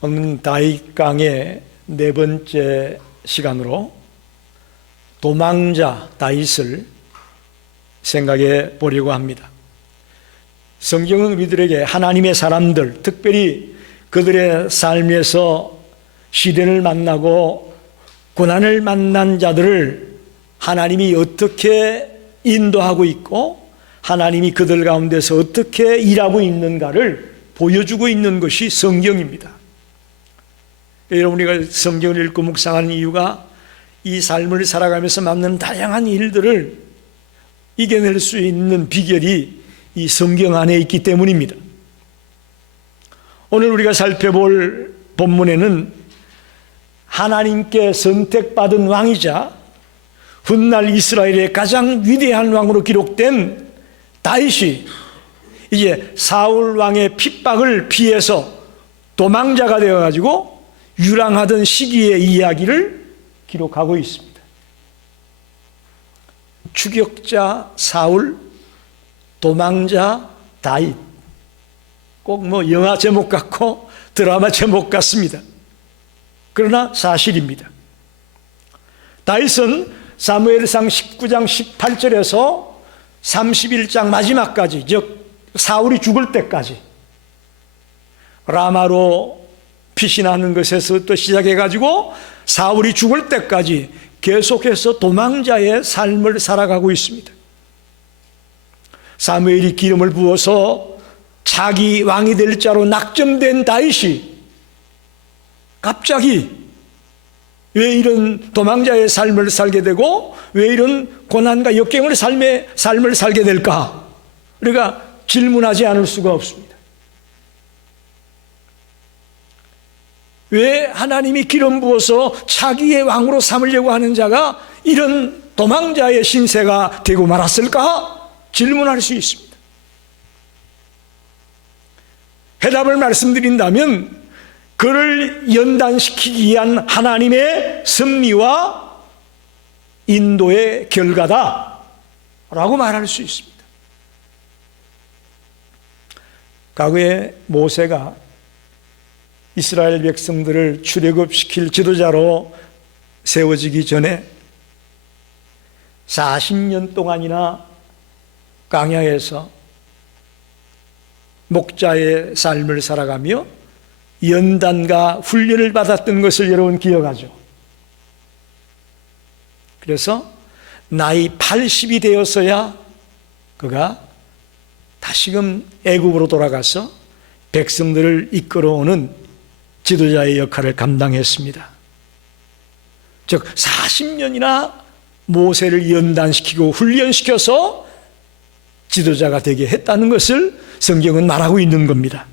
오늘 다윗 강의 네 번째 시간으로 도망자 다윗을 생각해 보려고 합니다. 성경은 우리들에게 하나님의 사람들, 특별히 그들의 삶에서 시련을 만나고 고난을 만난 자들을 하나님이 어떻게 인도하고 있고 하나님이 그들 가운데서 어떻게 일하고 있는가를 보여주고 있는 것이 성경입니다. 여러분, 우리가 성경을 읽고 묵상하는 이유가 이 삶을 살아가면서 만난 다양한 일들을 이겨낼 수 있는 비결이 이 성경 안에 있기 때문입니다. 오늘 우리가 살펴볼 본문에는 하나님께 선택받은 왕이자 훗날 이스라엘의 가장 위대한 왕으로 기록된 다윗이 이제 사울 왕의 핍박을 피해서 도망자가 되어가지고 유랑하던 시기의 이야기를 기록하고 있습니다. 추격자 사울, 도망자 다윗. 꼭 영화 제목 같고 드라마 제목 같습니다. 그러나 사실입니다. 다윗은 사무엘상 19장 18절에서 31장 마지막까지, 즉 사울이 죽을 때까지 라마로 피신하는 것에서 또 시작해가지고 사울이 죽을 때까지 계속해서 도망자의 삶을 살아가고 있습니다. 사무엘이 기름을 부어서 자기 왕이 될 자로 낙점된 다윗이 갑자기 왜 이런 도망자의 삶을 살게 되고 왜 이런 고난과 역경의 삶을 살게 될까? 우리가 질문하지 않을 수가 없습니다. 왜 하나님이 기름 부어서 자기의 왕으로 삼으려고 하는 자가 이런 도망자의 신세가 되고 말았을까? 질문할 수 있습니다. 해답을 말씀드린다면 그를 연단시키기 위한 하나님의 섭리와 인도의 결과다라고 말할 수 있습니다. 과거에 모세가 이스라엘 백성들을 출애굽시킬 지도자로 세워지기 전에 40년 동안이나 광야에서 목자의 삶을 살아가며 연단과 훈련을 받았던 것을 여러분 기억하죠. 그래서 나이 80이 되어서야 그가 다시금 애굽으로 돌아가서 백성들을 이끌어오는 지도자의 역할을 감당했습니다. 즉 40년이나 모세를 연단시키고 훈련시켜서 지도자가 되게 했다는 것을 성경은 말하고 있는 겁니다.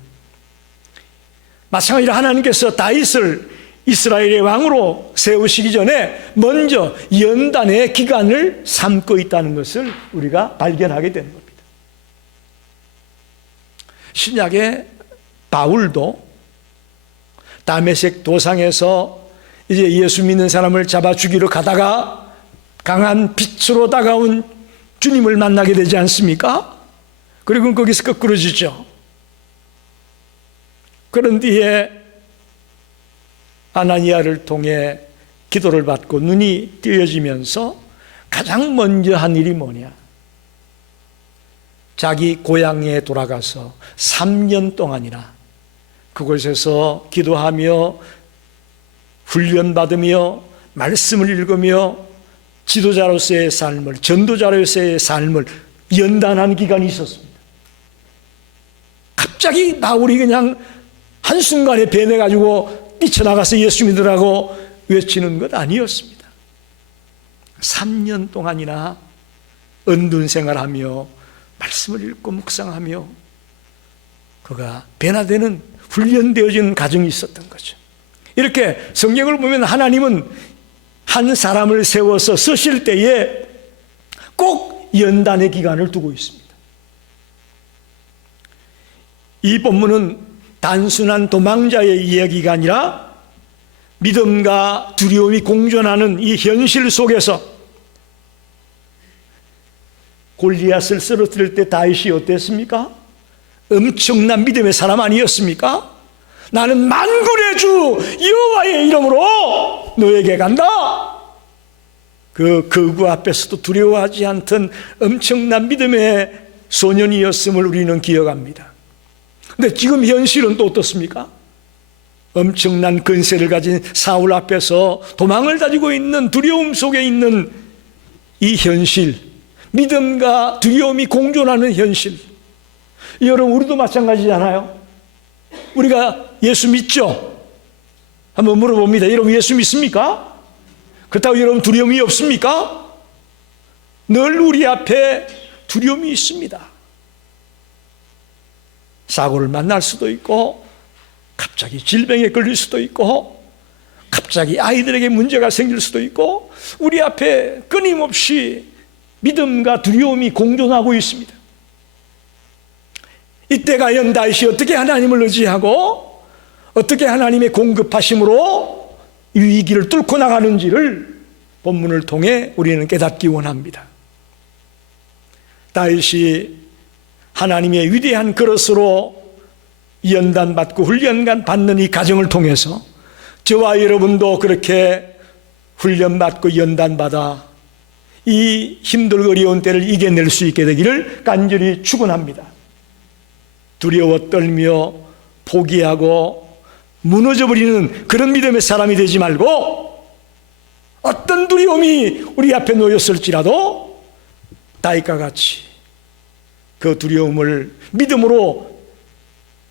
마찬가지로 하나님께서 다윗을 이스라엘의 왕으로 세우시기 전에 먼저 연단의 기간을 삼고 있다는 것을 우리가 발견하게 되는 겁니다. 신약의 바울도 다메섹 도상에서 이제 예수 믿는 사람을 잡아 죽이러 가다가 강한 빛으로 다가온 주님을 만나게 되지 않습니까? 그리고 거기서 거꾸로지죠. 그런 뒤에 아나니아를 통해 기도를 받고 눈이 띄어지면서 가장 먼저 한 일이 뭐냐? 자기 고향에 돌아가서 3년 동안이나 그곳에서 기도하며 훈련받으며 말씀을 읽으며 지도자로서의 삶을, 전도자로서의 삶을 연단하는 기간이 있었습니다. 갑자기 바울이 그냥 한순간에 변해가지고 뛰쳐나가서 예수 믿으라고 외치는 것 아니었습니다. 3년 동안이나 은둔 생활하며 말씀을 읽고 묵상하며 그가 변화되는 훈련되어진 가정이 있었던 거죠. 이렇게 성경을 보면 하나님은 한 사람을 세워서 쓰실 때에 꼭 연단의 기간을 두고 있습니다. 이 본문은 단순한 도망자의 이야기가 아니라 믿음과 두려움이 공존하는 이 현실 속에서 골리앗을 쓰러뜨릴 때 다윗이 어땠습니까? 엄청난 믿음의 사람 아니었습니까? 나는 만군의 주 여호와의 이름으로 너에게 간다. 그 거구 앞에서도 두려워하지 않던 엄청난 믿음의 소년이었음을 우리는 기억합니다. 근데 지금 현실은 또 어떻습니까? 엄청난 권세를 가진 사울 앞에서 도망을 다니고 있는, 두려움 속에 있는 이 현실, 믿음과 두려움이 공존하는 현실. 여러분, 우리도 마찬가지잖아요. 우리가 예수 믿죠? 한번 물어봅니다. 여러분 예수 믿습니까? 그렇다고 여러분 두려움이 없습니까? 늘 우리 앞에 두려움이 있습니다. 사고를 만날 수도 있고, 갑자기 질병에 걸릴 수도 있고, 갑자기 아이들에게 문제가 생길 수도 있고, 우리 앞에 끊임없이 믿음과 두려움이 공존하고 있습니다. 이때 과연 다윗이 어떻게 하나님을 의지하고 어떻게 하나님의 공급하심으로 이 위기를 뚫고 나가는지를 본문을 통해 우리는 깨닫기 원합니다. 다윗이 하나님의 위대한 그릇으로 연단받고 훈련받는 이 과정을 통해서 저와 여러분도 그렇게 훈련받고 연단받아 이 힘들고 어려운 때를 이겨낼 수 있게 되기를 간절히 축원합니다. 두려워 떨며 포기하고 무너져버리는 그런 믿음의 사람이 되지 말고, 어떤 두려움이 우리 앞에 놓였을지라도 다윗과 같이 그 두려움을 믿음으로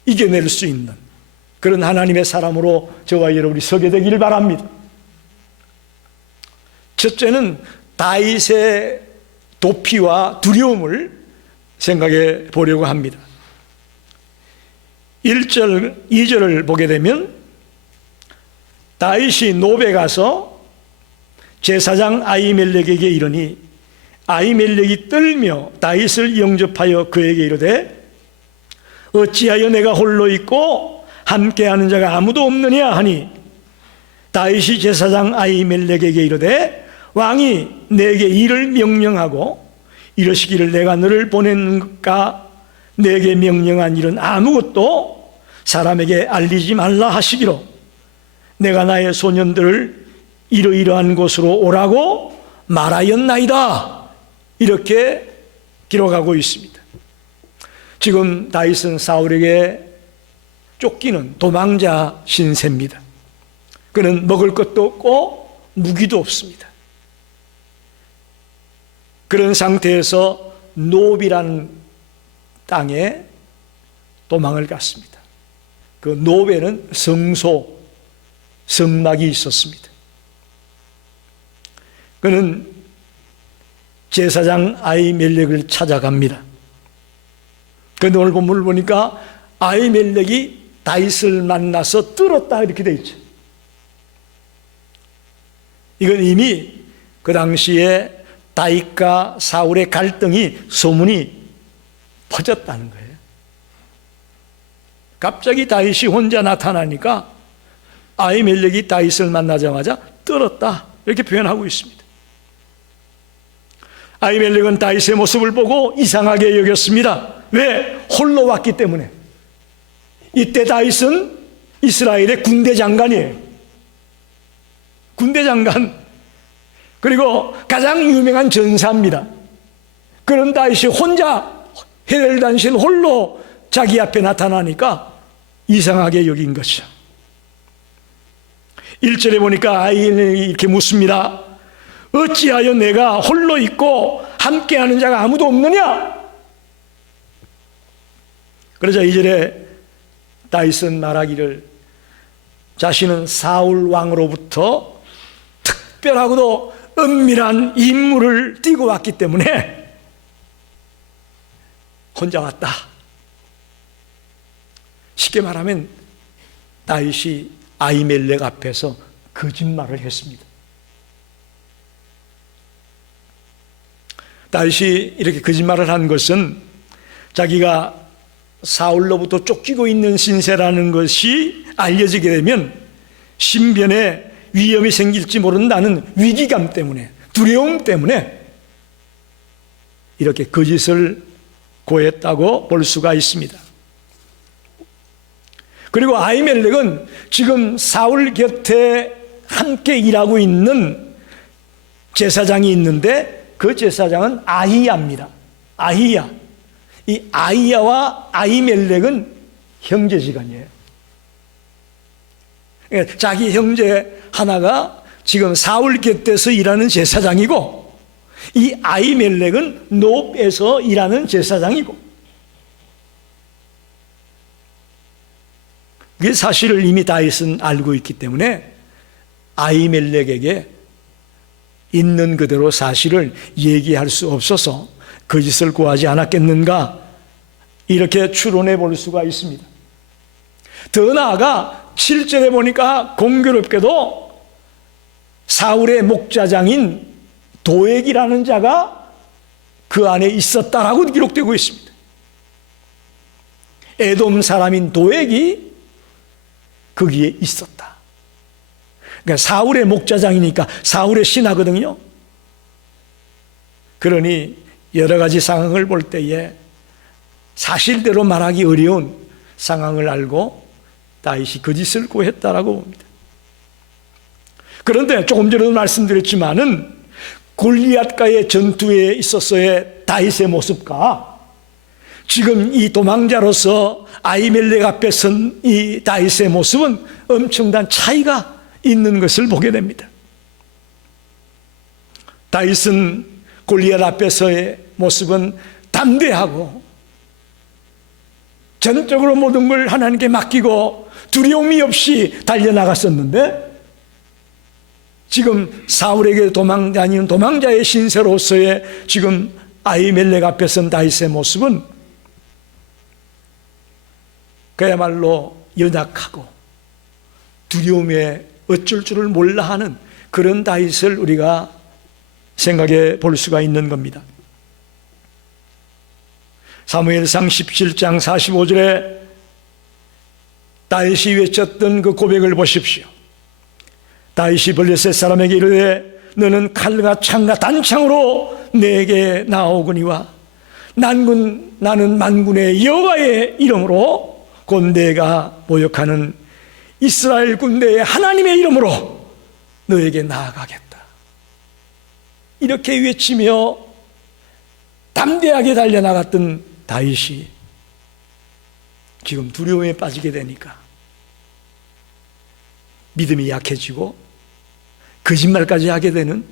이겨낼 수 있는 그런 하나님의 사람으로 저와 여러분이 서게 되기를 바랍니다. 첫째는 다윗의 도피와 두려움을 생각해 보려고 합니다. 1절, 2절을 보게 되면 다윗이 노베 가서 제사장 아히멜렉에게 이르니 아히멜렉이 떨며 다윗을 영접하여 그에게 이르되 어찌하여 내가 홀로 있고 함께하는 자가 아무도 없느냐 하니 다윗이 제사장 아히멜렉에게 이르되 왕이 내게 일을 명령하고 이르시기를 내가 너를 보냈는가 내게 명령한 일은 아무것도 사람에게 알리지 말라 하시기로 내가 나의 소년들을 이러이러한 곳으로 오라고 말하였나이다. 이렇게 기록하고 있습니다. 지금 다윗은 사울에게 쫓기는 도망자 신세입니다. 그는 먹을 것도 없고 무기도 없습니다. 그런 상태에서 노비라는 땅에 도망을 갔습니다. 그 노베는 성소, 성막이 있었습니다. 그는 제사장 아히멜렉을 찾아갑니다. 그런데 오늘 본문을 보니까 아히멜렉이 다윗을 만나서 뚫었다 이렇게 돼 있죠. 이건 이미 그 당시에 다윗과 사울의 갈등이 소문이 퍼졌다는 거예요. 갑자기 다윗이 혼자 나타나니까 아히멜렉이 다윗을 만나자마자 떨었다 이렇게 표현하고 있습니다. 아히멜렉은 다윗의 모습을 보고 이상하게 여겼습니다. 왜? 홀로 왔기 때문에. 이때 다윗은 이스라엘의 군대 장관이에요. 군대 장관, 그리고 가장 유명한 전사입니다. 그런 다윗이 혼자 헤렐단신 홀로 자기 앞에 나타나니까 이상하게 여긴 것이죠. 1절에 보니까 아히멜렉이 이렇게 묻습니다. 어찌하여 내가 홀로 있고 함께하는 자가 아무도 없느냐? 그러자 2절에 다윗은 말하기를 자신은 사울 왕으로부터 특별하고도 은밀한 임무를 띠고 왔기 때문에 혼자 왔다. 쉽게 말하면 다윗이 아히멜렉 앞에서 거짓말을 했습니다. 다윗이 이렇게 거짓말을 한 것은 자기가 사울로부터 쫓기고 있는 신세라는 것이 알려지게 되면 신변에 위험이 생길지 모른다는 위기감 때문에, 두려움 때문에 이렇게 거짓을 고했다고 볼 수가 있습니다. 그리고 아히멜렉은 지금 사울 곁에 함께 일하고 있는 제사장이 있는데 그 제사장은 아히야입니다. 아히야. 이 아히야와 아히멜렉은 형제지간이에요. 자기 형제 하나가 지금 사울 곁에서 일하는 제사장이고, 이 아히멜렉은 노브에서 일하는 제사장이고, 그 사실을 이미 다윗은 알고 있기 때문에 아히멜렉에게 있는 그대로 사실을 얘기할 수 없어서 거짓을 구하지 않았겠는가, 이렇게 추론해 볼 수가 있습니다. 더 나아가 7절에 보니까 공교롭게도 사울의 목자장인 도액이라는 자가 그 안에 있었다라고 기록되고 있습니다. 에돔 사람인 도액이 거기에 있었다. 그러니까 사울의 목자장이니까 사울의 신하거든요. 그러니 여러 가지 상황을 볼 때에 사실대로 말하기 어려운 상황을 알고 다윗이 거짓을 구했다라고 봅니다. 그런데 조금 전에도 말씀드렸지만은 골리앗과의 전투에 있어서의 다윗의 모습과 지금 이 도망자로서 아히멜렉 앞에 선 이 다윗의 모습은 엄청난 차이가 있는 것을 보게 됩니다. 다윗은 골리앗 앞에서의 모습은 담대하고 전적으로 모든 걸 하나님께 맡기고 두려움이 없이 달려나갔었는데, 지금 사울에게 도망다니는 도망자의 신세로서의 지금 아히멜렉 앞에 선 다윗의 모습은 그야말로 연약하고 두려움에 어쩔 줄을 몰라 하는 그런 다윗을 우리가 생각해 볼 수가 있는 겁니다. 사무엘상 17장 45절에 다윗이 외쳤던 그 고백을 보십시오. 다윗이 블레셋 사람에게 이르되 너는 칼과 창과 단창으로 내게 나오거니와 나는 만군의 여호와의 이름으로 곧 내가 모욕하는 이스라엘 군대의 하나님의 이름으로 너에게 나아가겠다. 이렇게 외치며 담대하게 달려나갔던 다윗이 지금 두려움에 빠지게 되니까 믿음이 약해지고 거짓말까지 하게 되는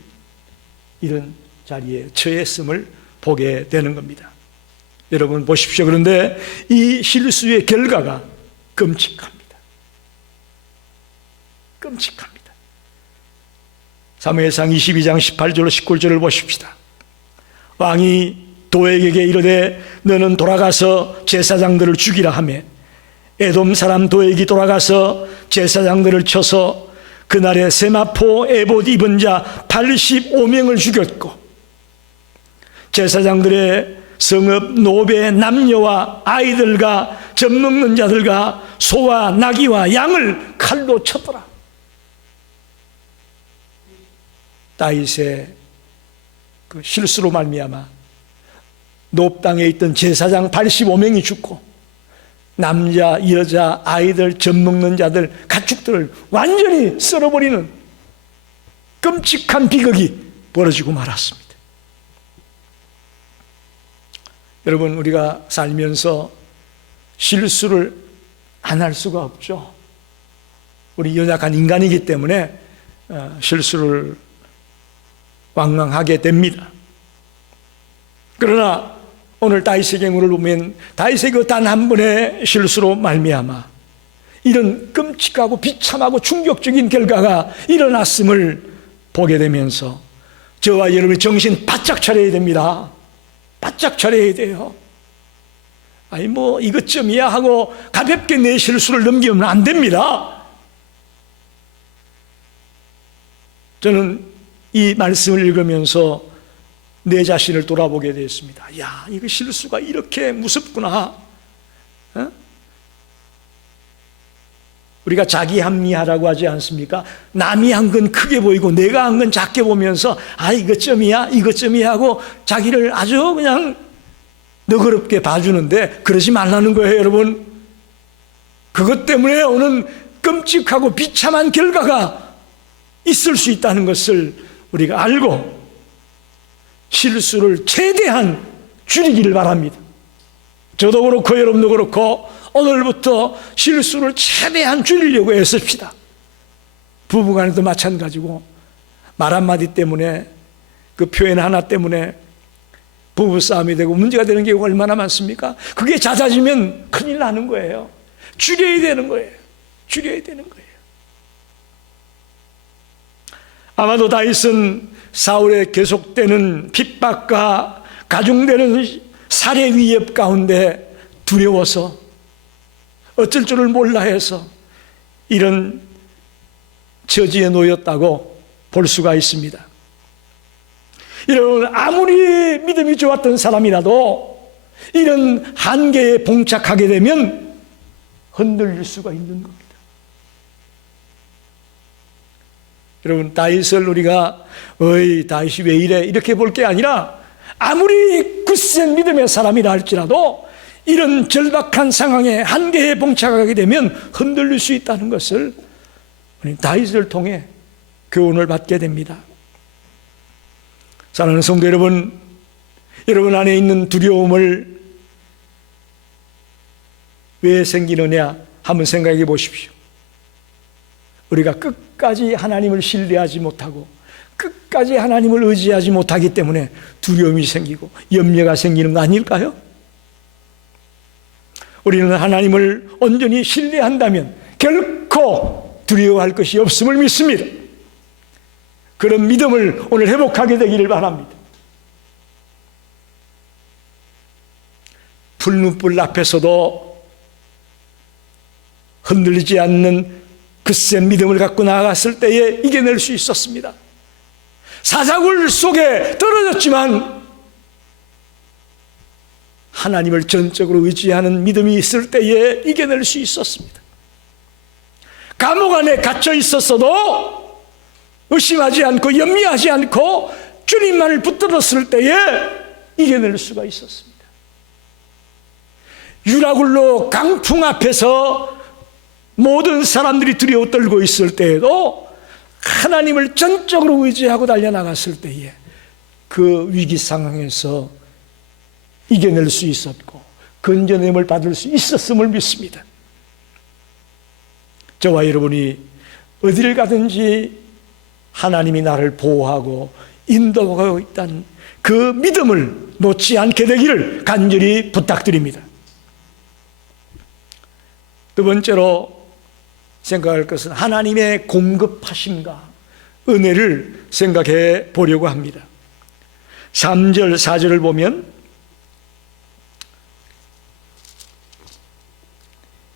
이런 자리에 처했음을 보게 되는 겁니다. 여러분 보십시오. 그런데 이 실수의 결과가 끔찍합니다. 끔찍합니다. 사무엘상 22장 18절로 19절을 보십시다. 왕이 도액에게 이르되 너는 돌아가서 제사장들을 죽이라 하며 에돔 사람 도액이 돌아가서 제사장들을 쳐서 그날에 세마포 에봇 입은 자 85명을 죽였고 제사장들의 성읍 노베 남녀와 아이들과 젖먹는 자들과 소와 나귀와 양을 칼로 쳤더라. 다윗의 그 실수로 말미암아 노브 땅에 있던 제사장 85명이 죽고 남자, 여자, 아이들, 젖먹는 자들, 가축들을 완전히 썰어버리는 끔찍한 비극이 벌어지고 말았습니다. 여러분, 우리가 살면서 실수를 안 할 수가 없죠. 우리 연약한 인간이기 때문에 실수를 왕왕하게 됩니다. 그러나 오늘 다윗의 경우를 보면 다윗의 그 단 한 번의 실수로 말미암아 이런 끔찍하고 비참하고 충격적인 결과가 일어났음을 보게 되면서 저와 여러분이 정신 바짝 차려야 됩니다. 바짝 차려야 돼요. 아니 뭐 이것쯤이야 하고 가볍게 내 실수를 넘기면 안 됩니다. 저는 이 말씀을 읽으면서 내 자신을 돌아보게 되었습니다. 야, 이거 실수가 이렇게 무섭구나. 어? 우리가 자기 합리화라고 하지 않습니까? 남이 한 건 크게 보이고 내가 한 건 작게 보면서 아 이것쯤이야 이것쯤이야 하고 자기를 아주 그냥 너그럽게 봐주는데 그러지 말라는 거예요. 여러분, 그것 때문에 오는 끔찍하고 비참한 결과가 있을 수 있다는 것을 우리가 알고 실수를 최대한 줄이기를 바랍니다. 저도 그렇고 여러분도 그렇고 오늘부터 실수를 최대한 줄이려고 애씁시다. 부부간에도 마찬가지고 말 한마디 때문에 그 표현 하나 때문에 부부싸움이 되고 문제가 되는 경우가 얼마나 많습니까? 그게 잦아지면 큰일 나는 거예요. 줄여야 되는 거예요. 줄여야 되는 거예요. 아마도 다윗은 사울의 계속되는 핍박과 가중되는 살해 위협 가운데 두려워서 어쩔 줄을 몰라 해서 이런 처지에 놓였다고 볼 수가 있습니다. 여러분, 아무리 믿음이 좋았던 사람이라도 이런 한계에 봉착하게 되면 흔들릴 수가 있는 겁니다. 여러분, 다윗을 우리가 다윗이 왜 이래 이렇게 볼 게 아니라 아무리 굳센 믿음의 사람이라 할지라도 이런 절박한 상황에 한계에 봉착하게 되면 흔들릴 수 있다는 것을 우리 다윗을 통해 교훈을 받게 됩니다. 사랑하는 성도 여러분, 여러분 안에 있는 두려움을 왜 생기느냐 한번 생각해 보십시오. 우리가 끝까지 하나님을 신뢰하지 못하고 끝까지 하나님을 의지하지 못하기 때문에 두려움이 생기고 염려가 생기는 거 아닐까요? 우리는 하나님을 온전히 신뢰한다면 결코 두려워할 것이 없음을 믿습니다. 그런 믿음을 오늘 회복하게 되기를 바랍니다. 풀무불 앞에서도 흔들리지 않는 굳센 믿음을 갖고 나아갔을 때에 이겨낼 수 있었습니다. 사자굴 속에 떨어졌지만 하나님을 전적으로 의지하는 믿음이 있을 때에 이겨낼 수 있었습니다. 감옥 안에 갇혀 있었어도 의심하지 않고 염려하지 않고 주님만을 붙들었을 때에 이겨낼 수가 있었습니다. 유라굴로 강풍 앞에서 모든 사람들이 두려워 떨고 있을 때에도 하나님을 전적으로 의지하고 달려나갔을 때에 그 위기 상황에서 이겨낼 수 있었고 건져냄을 받을 수 있었음을 믿습니다. 저와 여러분이 어디를 가든지 하나님이 나를 보호하고 인도하고 있다는 그 믿음을 놓지 않게 되기를 간절히 부탁드립니다. 두 번째로 생각할 것은 하나님의 공급하심과 은혜를 생각해 보려고 합니다. 3절 4절을 보면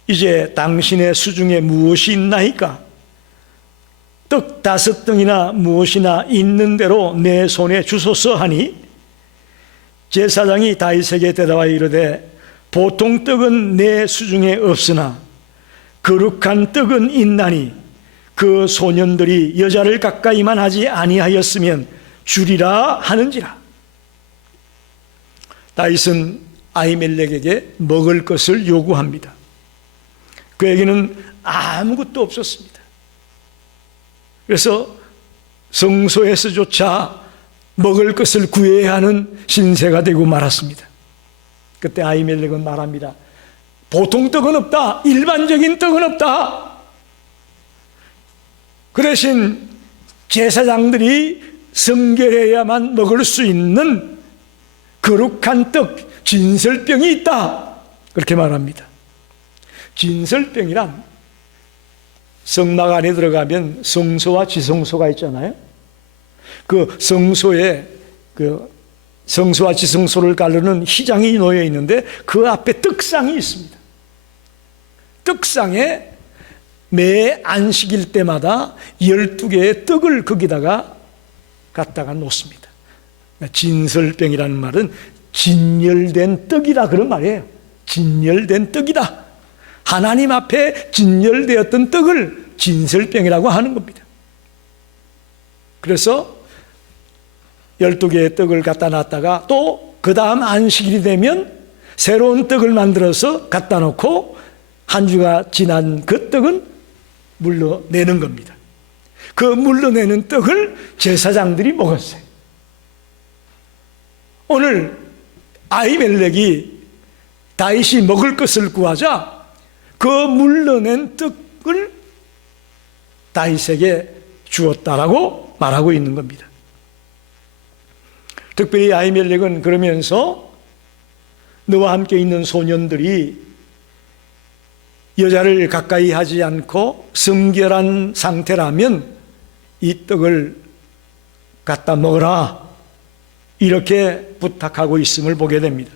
이제 당신의 수중에 무엇이 있나이까? 떡 5덩이나 무엇이나 있는 대로 내 손에 주소서 하니 제사장이 다윗에게 대답하여 이르되 보통 떡은 내 수중에 없으나 거룩한 떡은 있나니 그 소년들이 여자를 가까이만 하지 아니하였으면 주리라 하는지라. 다윗은 아히멜렉에게 먹을 것을 요구합니다. 그에게는 아무것도 없었습니다. 그래서 성소에서조차 먹을 것을 구해야 하는 신세가 되고 말았습니다. 그때 아히멜렉은 말합니다. 보통 떡은 없다. 일반적인 떡은 없다. 그 대신 제사장들이 성결해야만 먹을 수 있는 거룩한 떡, 진설병이 있다. 그렇게 말합니다. 진설병이란 성막 안에 들어가면 성소와 지성소가 있잖아요. 그 성소에 성소와 지성소를 가르는 휘장이 놓여 있는데 그 앞에 떡상이 있습니다. 떡상에 매 안식일 때마다 12개의 떡을 거기다가 갖다가 놓습니다. 진설병이라는 말은 진열된 떡이라 그런 말이에요. 진열된 떡이다. 하나님 앞에 진열되었던 떡을 진설병이라고 하는 겁니다. 그래서 12개의 떡을 갖다 놨다가 또 그 다음 안식일이 되면 새로운 떡을 만들어서 갖다 놓고 한 주가 지난 그 떡은 물러내는 겁니다. 그 물러내는 떡을 제사장들이 먹었어요. 오늘 아히멜렉이 다윗이 먹을 것을 구하자 그 물러낸 떡을 다윗에게 주었다라고 말하고 있는 겁니다. 특별히 아히멜렉은 그러면서 너와 함께 있는 소년들이 여자를 가까이 하지 않고 성결한 상태라면 이 떡을 갖다 먹어라, 이렇게 부탁하고 있음을 보게 됩니다.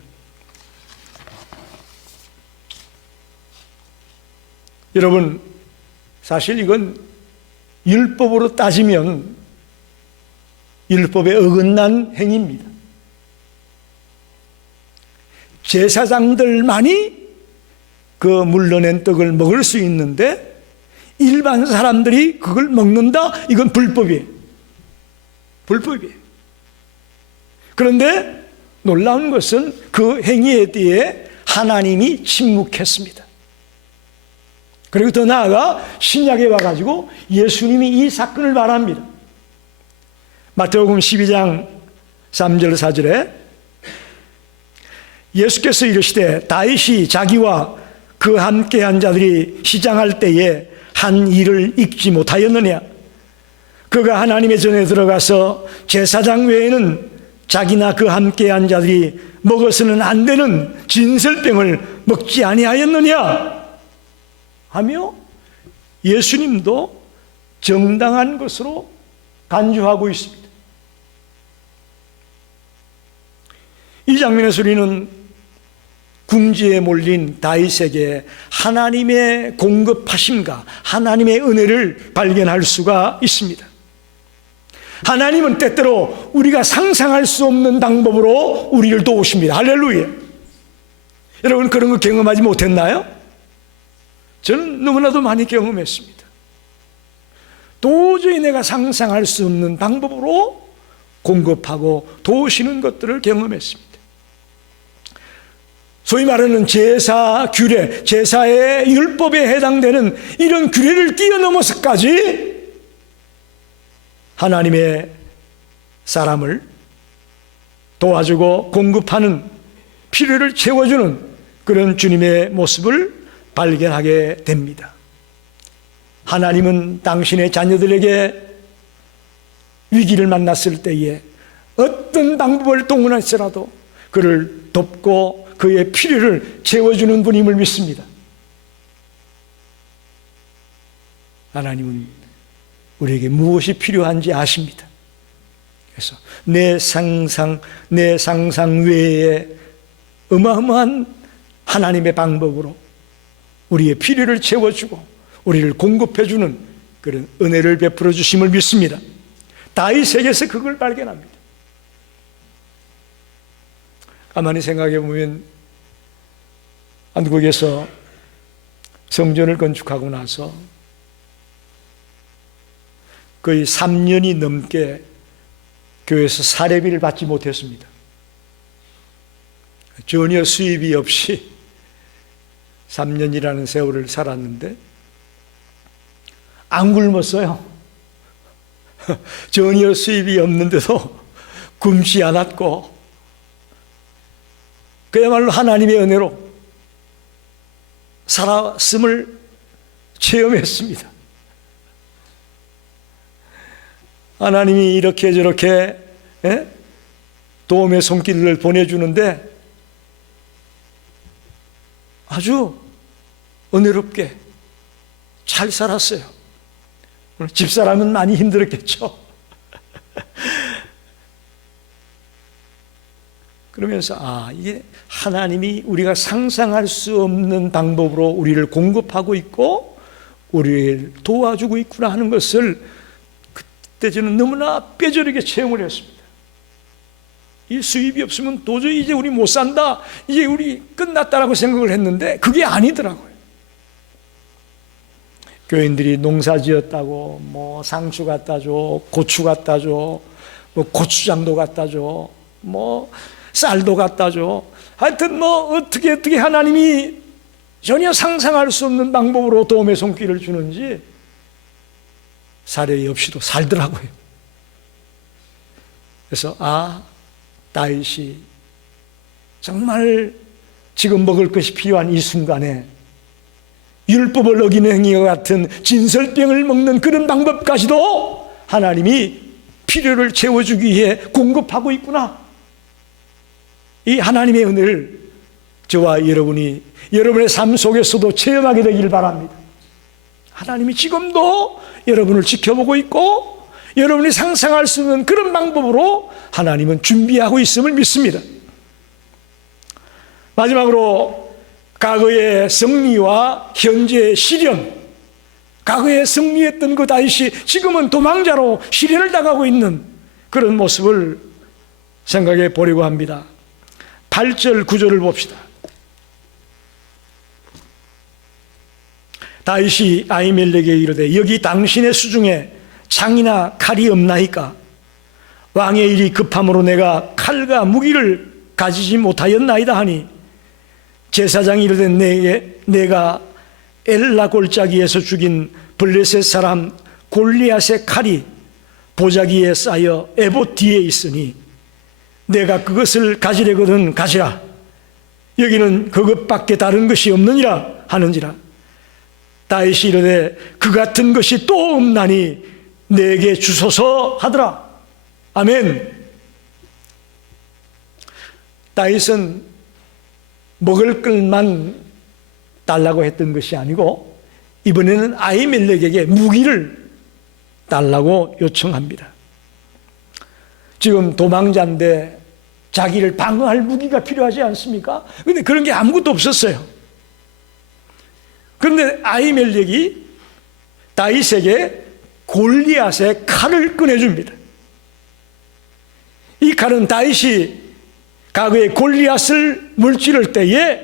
여러분, 사실 이건 율법으로 따지면 율법에 어긋난 행위입니다. 제사장들만이 그 물러낸 떡을 먹을 수 있는데 일반 사람들이 그걸 먹는다? 이건 불법이에요. 불법이에요. 그런데 놀라운 것은 그 행위에 대해 하나님이 침묵했습니다. 그리고 더 나아가 신약에 와가지고 예수님이 이 사건을 말합니다. 마태복음 12장 3절 4절에 예수께서 이르시되 다윗이 자기와 그 함께한 자들이 시장할 때에 한 일을 잊지 못하였느냐? 그가 하나님의 전에 들어가서 제사장 외에는 자기나 그 함께한 자들이 먹어서는 안 되는 진설병을 먹지 아니하였느냐? 하며 예수님도 정당한 것으로 간주하고 있습니다. 이 장면에서 우리는 궁지에 몰린 다윗에게 하나님의 공급하심과 하나님의 은혜를 발견할 수가 있습니다. 하나님은 때때로 우리가 상상할 수 없는 방법으로 우리를 도우십니다. 할렐루야. 여러분, 그런 거 경험하지 못했나요? 저는 너무나도 많이 경험했습니다. 도저히 내가 상상할 수 없는 방법으로 공급하고 도우시는 것들을 경험했습니다. 소위 말하는 제사 규례, 제사의 율법에 해당되는 이런 규례를 뛰어넘어서까지 하나님의 사람을 도와주고 공급하는, 필요를 채워주는 그런 주님의 모습을 발견하게 됩니다. 하나님은 당신의 자녀들에게 위기를 만났을 때에 어떤 방법을 동원할지라도 그를 돕고 그의 필요를 채워주는 분임을 믿습니다. 하나님은 우리에게 무엇이 필요한지 아십니다. 그래서 내 상상 외에 어마어마한 하나님의 방법으로 우리의 필요를 채워주고 우리를 공급해주는 그런 은혜를 베풀어 주심을 믿습니다. 다윗에게서 그걸 발견합니다. 가만히 생각해 보면 한국에서 성전을 건축하고 나서 거의 3년이 넘게 교회에서 사례비를 받지 못했습니다. 전혀 수입이 없이 3년이라는 세월을 살았는데 안 굶었어요. 전혀 수입이 없는데도 굶지 않았고 그야말로 하나님의 은혜로 살았음을 체험했습니다. 하나님이 이렇게 저렇게 도움의 손길을 보내주는데 아주 은혜롭게 잘 살았어요. 집사람은 많이 힘들었겠죠. 그러면서 이게 하나님이 우리가 상상할 수 없는 방법으로 우리를 공급하고 있고 우리를 도와주고 있구나 하는 것을 그때 저는 너무나 뼈저리게 체험을 했습니다. 이 수입이 없으면 도저히 이제 우리 못 산다, 이제 우리 끝났다라고 생각을 했는데 그게 아니더라고요. 교인들이 농사 지었다고 뭐 상추 갖다 줘, 고추 갖다 줘, 뭐 고추장도 갖다 줘, 뭐 쌀도 갖다 줘. 하여튼 뭐 어떻게 하나님이 전혀 상상할 수 없는 방법으로 도움의 손길을 주는지 사례 없이도 살더라고요. 그래서 다윗이 정말 지금 먹을 것이 필요한 이 순간에 율법을 어기는 행위와 같은 진설병을 먹는 그런 방법까지도 하나님이 필요를 채워주기 위해 공급하고 있구나. 이 하나님의 은혜를 저와 여러분이 여러분의 삶 속에서도 체험하게 되길 바랍니다. 하나님이 지금도 여러분을 지켜보고 있고 여러분이 상상할 수 없는 그런 방법으로 하나님은 준비하고 있음을 믿습니다. 마지막으로 과거의 승리와 현재의 시련, 과거에 승리했던 그 다윗이 지금은 도망자로 시련을 당하고 있는 그런 모습을 생각해 보려고 합니다. 8절 9절을 봅시다. 다윗이 아히멜렉에게 이르되 여기 당신의 수중에 창이나 칼이 없나이까? 왕의 일이 급함으로 내가 칼과 무기를 가지지 못하였나이다 하니 제사장이 이르되 내가 엘라 골짜기에서 죽인 블레셋 사람 골리앗의 칼이 보자기에 쌓여 에봇 뒤에 있으니 내가 그것을 가지려거든 가지라. 여기는 그것밖에 다른 것이 없느니라 하는지라. 다윗이 이르되 그 같은 것이 또 없나니 내게 주소서 하더라. 아멘. 다윗은 먹을 것만 달라고 했던 것이 아니고 이번에는 아히멜렉에게 무기를 달라고 요청합니다. 지금 도망자인데 자기를 방어할 무기가 필요하지 않습니까? 그런데 그런 게 아무것도 없었어요. 그런데 아히멜렉이 다윗에게 골리앗의 칼을 꺼내줍니다. 이 칼은 다윗이 과거에 골리앗을 물찌를 때에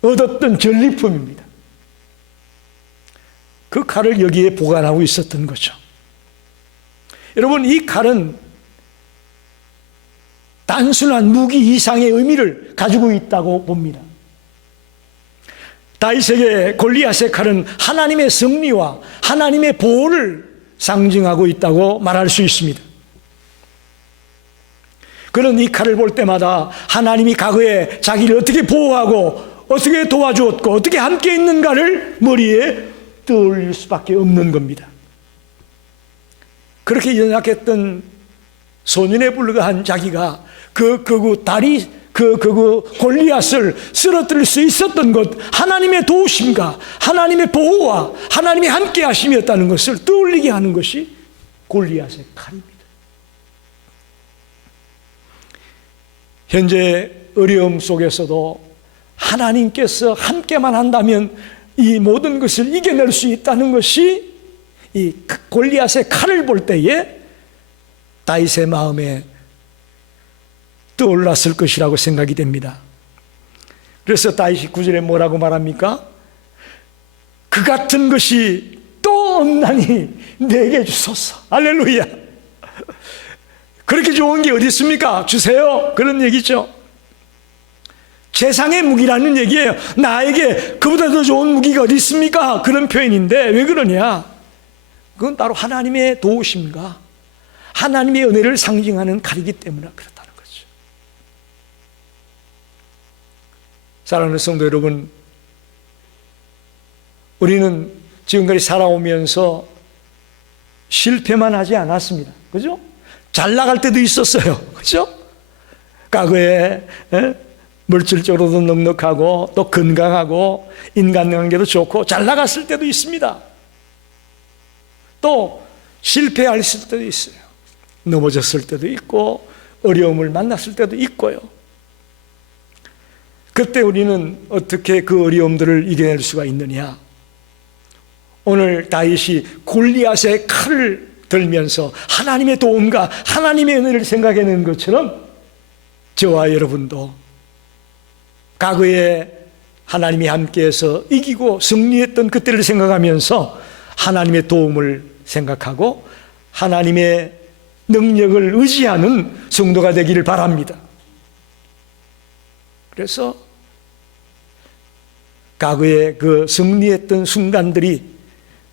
얻었던 전리품입니다. 그 칼을 여기에 보관하고 있었던 거죠. 여러분, 이 칼은 단순한 무기 이상의 의미를 가지고 있다고 봅니다. 다윗에게 골리앗의 칼은 하나님의 승리와 하나님의 보호를 상징하고 있다고 말할 수 있습니다. 그런 이 칼을 볼 때마다 하나님이 과거에 자기를 어떻게 보호하고 어떻게 도와주었고 어떻게 함께 있는가를 머리에 떠올릴 수밖에 없는 겁니다. 그렇게 연약했던 소년에 불과한 자기가 그 골리앗을 쓰러뜨릴 수 있었던 것, 하나님의 도우심과 하나님의 보호와 하나님이 함께 하심이었다는 것을 떠올리게 하는 것이 골리앗의 칼입니다. 현재 어려움 속에서도 하나님께서 함께만 한다면 이 모든 것을 이겨낼 수 있다는 것이 이 골리앗의 칼을 볼 때에 다윗의 마음에 떠올랐을 것이라고 생각이 됩니다. 그래서 다윗이 9절에 뭐라고 말합니까? 그 같은 것이 또 없나니 내게 주소서. 할렐루야. 그렇게 좋은 게 어디 있습니까? 주세요. 그런 얘기죠. 세상의 무기라는 얘기예요. 나에게 그보다 더 좋은 무기가 어디 있습니까? 그런 표현인데 왜 그러냐? 그건 바로 하나님의 도우심과 하나님의 은혜를 상징하는 칼이기 때문에 그렇다는 거죠. 사랑하는 성도 여러분, 우리는 지금까지 살아오면서 실패만 하지 않았습니다. 그죠? 잘 나갈 때도 있었어요. 그죠? 과거에 물질적으로도 넉넉하고 또 건강하고 인간관계도 좋고 잘 나갔을 때도 있습니다. 또 실패했을 때도 있어요. 넘어졌을 때도 있고 어려움을 만났을 때도 있고요. 그때 우리는 어떻게 그 어려움들을 이겨낼 수가 있느냐? 오늘 다윗이 골리앗의 칼을 들면서 하나님의 도움과 하나님의 은혜를 생각해내는 것처럼 저와 여러분도 과거에 하나님이 함께해서 이기고 승리했던 그때를 생각하면서 하나님의 도움을 생각하고 하나님의 능력을 의지하는 성도가 되기를 바랍니다. 그래서 과거에 그 승리했던 순간들이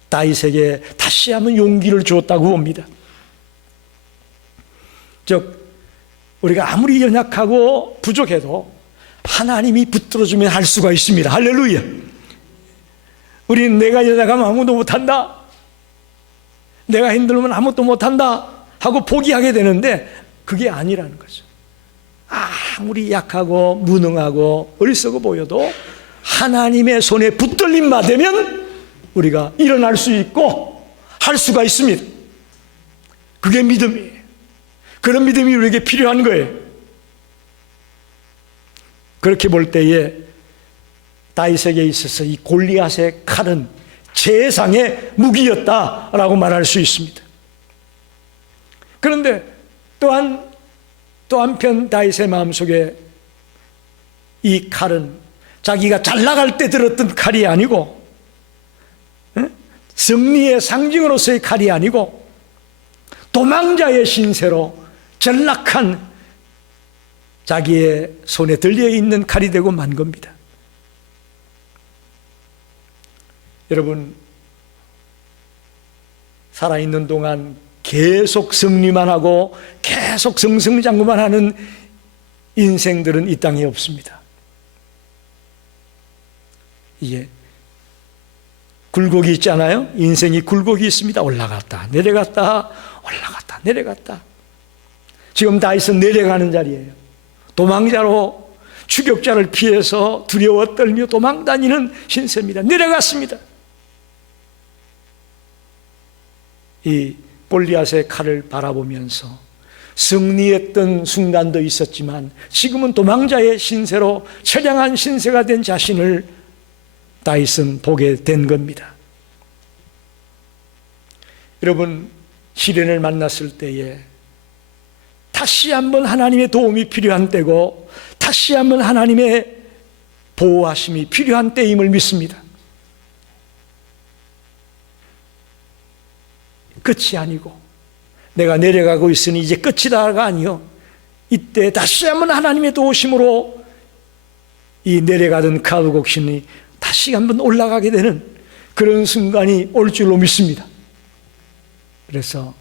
다윗에게 다시 한번 용기를 주었다고 봅니다. 즉 우리가 아무리 연약하고 부족해도 하나님이 붙들어주면 할 수가 있습니다. 할렐루야. 우리는 내가 연약하면 아무도 못한다, 내가 힘들면 아무것도 못한다 하고 포기하게 되는데 그게 아니라는 거죠. 아무리 약하고 무능하고 어리석어 보여도 하나님의 손에 붙들림 받으면 우리가 일어날 수 있고 할 수가 있습니다. 그게 믿음이에요. 그런 믿음이 우리에게 필요한 거예요. 그렇게 볼 때에 다윗에게 있어서 이 골리앗의 칼은 최상의 무기였다라고 말할 수 있습니다. 그런데 또 한편 다윗의 마음속에 이 칼은 자기가 잘 나갈 때 들었던 칼이 아니고 승리의 상징으로서의 칼이 아니고 도망자의 신세로 전락한 자기의 손에 들려있는 칼이 되고 만 겁니다. 여러분, 살아있는 동안 계속 승리만 하고 계속 승승장구만 하는 인생들은 이 땅에 없습니다. 이게 굴곡이 있잖아요. 인생이 굴곡이 있습니다. 올라갔다 내려갔다 올라갔다 내려갔다. 지금 다윗은 내려가는 자리예요. 도망자로 추격자를 피해서 두려워 떨며 도망다니는 신세입니다. 내려갔습니다. 이 골리앗의 칼을 바라보면서 승리했던 순간도 있었지만 지금은 도망자의 신세로 처량한 신세가 된 자신을 다윗은 보게 된 겁니다. 여러분, 시련을 만났을 때에 다시 한번 하나님의 도움이 필요한 때고 다시 한번 하나님의 보호하심이 필요한 때임을 믿습니다. 끝이 아니고 내가 내려가고 있으니 이제 끝이다가 아니요, 이때 다시 한번 하나님의 도우심으로 이 내려가던 가부곡신이 다시 한번 올라가게 되는 그런 순간이 올 줄로 믿습니다. 그래서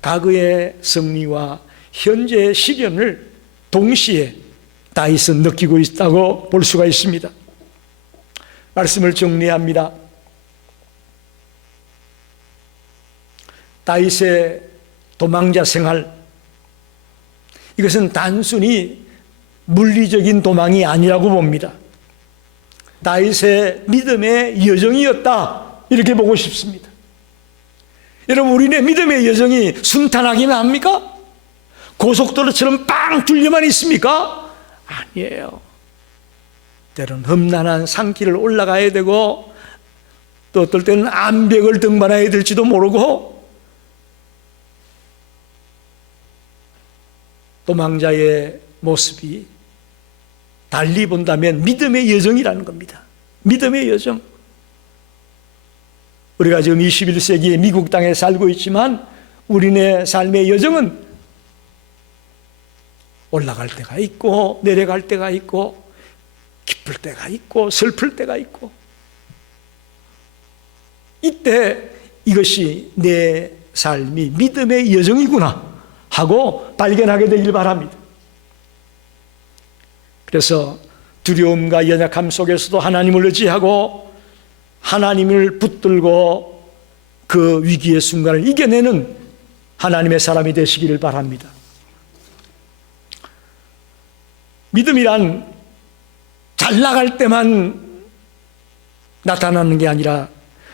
과거의 승리와 현재의 시련을 동시에 다윗은 느끼고 있다고 볼 수가 있습니다. 말씀을 정리합니다. 다윗의 도망자 생활, 이것은 단순히 물리적인 도망이 아니라고 봅니다. 다윗의 믿음의 여정이었다, 이렇게 보고 싶습니다. 여러분, 우리네 믿음의 여정이 순탄하긴 합니까? 고속도로처럼 빵 뚫려만 있습니까? 아니에요. 때로는 험난한 산길을 올라가야 되고 또 어떨 때는 암벽을 등반해야 될지도 모르고 도망자의 모습이 달리 본다면 믿음의 여정이라는 겁니다. 믿음의 여정. 우리가 지금 21세기의 미국 땅에 살고 있지만 우리네 삶의 여정은 올라갈 때가 있고 내려갈 때가 있고 기쁠 때가 있고 슬플 때가 있고, 이때 이것이 내 삶이 믿음의 여정이구나 하고 발견하게 되길 바랍니다. 그래서 두려움과 연약함 속에서도 하나님을 의지하고 하나님을 붙들고 그 위기의 순간을 이겨내는 하나님의 사람이 되시기를 바랍니다. 믿음이란 잘 나갈 때만 나타나는 게 아니라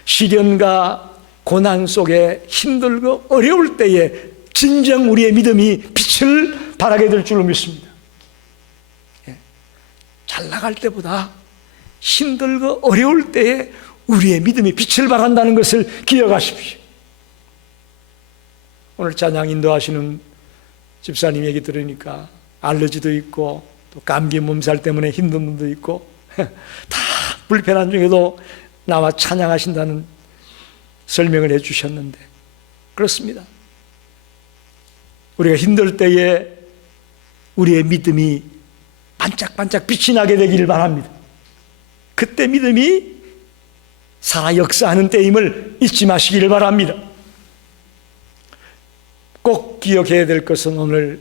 시련과 고난 속에 힘들고 어려울 때에 진정 우리의 믿음이 빛을 발하게 될 줄로 믿습니다. 잘 나갈 때보다 힘들고 어려울 때에 우리의 믿음이 빛을 발한다는 것을 기억하십시오. 오늘 찬양 인도하시는 집사님 얘기 들으니까 알러지도 있고 또 감기 몸살 때문에 힘든 분도 있고 다 불편한 중에도 나와 찬양하신다는 설명을 해 주셨는데, 그렇습니다. 우리가 힘들 때에 우리의 믿음이 반짝반짝 빛이 나게 되기를 바랍니다. 그때 믿음이 살아 역사하는 때임을 잊지 마시기를 바랍니다. 꼭 기억해야 될 것은 오늘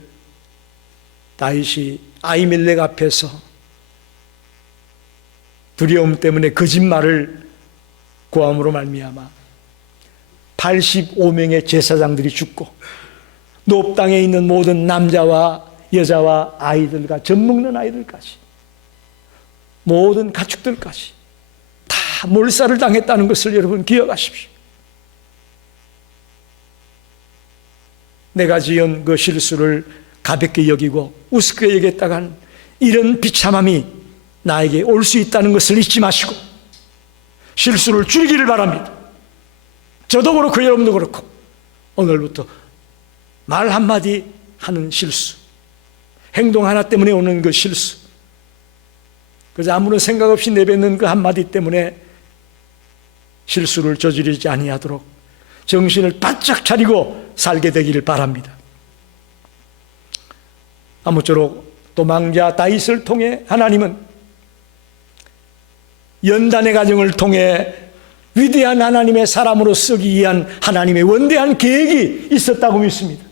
다윗이 아히멜렉 앞에서 두려움 때문에 거짓말을 고함으로 말미암아 85명의 제사장들이 죽고 노업 땅에 있는 모든 남자와 여자와 아이들과 젖먹는 아이들까지 모든 가축들까지 다 몰살을 당했다는 것을 여러분 기억하십시오. 내가 지은 그 실수를 가볍게 여기고 우습게 여겼다간 이런 비참함이 나에게 올 수 있다는 것을 잊지 마시고 실수를 줄이기를 바랍니다. 저도 그렇고 여러분도 그렇고 오늘부터 말 한마디 하는 실수, 행동 하나 때문에 오는 그 실수, 그래서 아무런 생각 없이 내뱉는 그 한마디 때문에 실수를 저지르지 아니하도록 정신을 바짝 차리고 살게 되기를 바랍니다. 아무쪼록 도망자 다윗을 통해 하나님은 연단의 과정을 통해 위대한 하나님의 사람으로 쓰기 위한 하나님의 원대한 계획이 있었다고 믿습니다.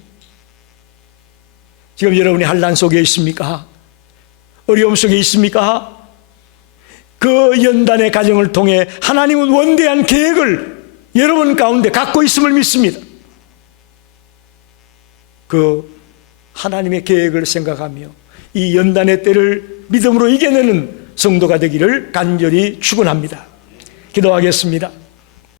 지금 여러분이 환난 속에 있습니까? 어려움 속에 있습니까? 그 연단의 과정을 통해 하나님은 원대한 계획을 여러분 가운데 갖고 있음을 믿습니다. 그 하나님의 계획을 생각하며 이 연단의 때를 믿음으로 이겨내는 성도가 되기를 간절히 축원합니다. 기도하겠습니다.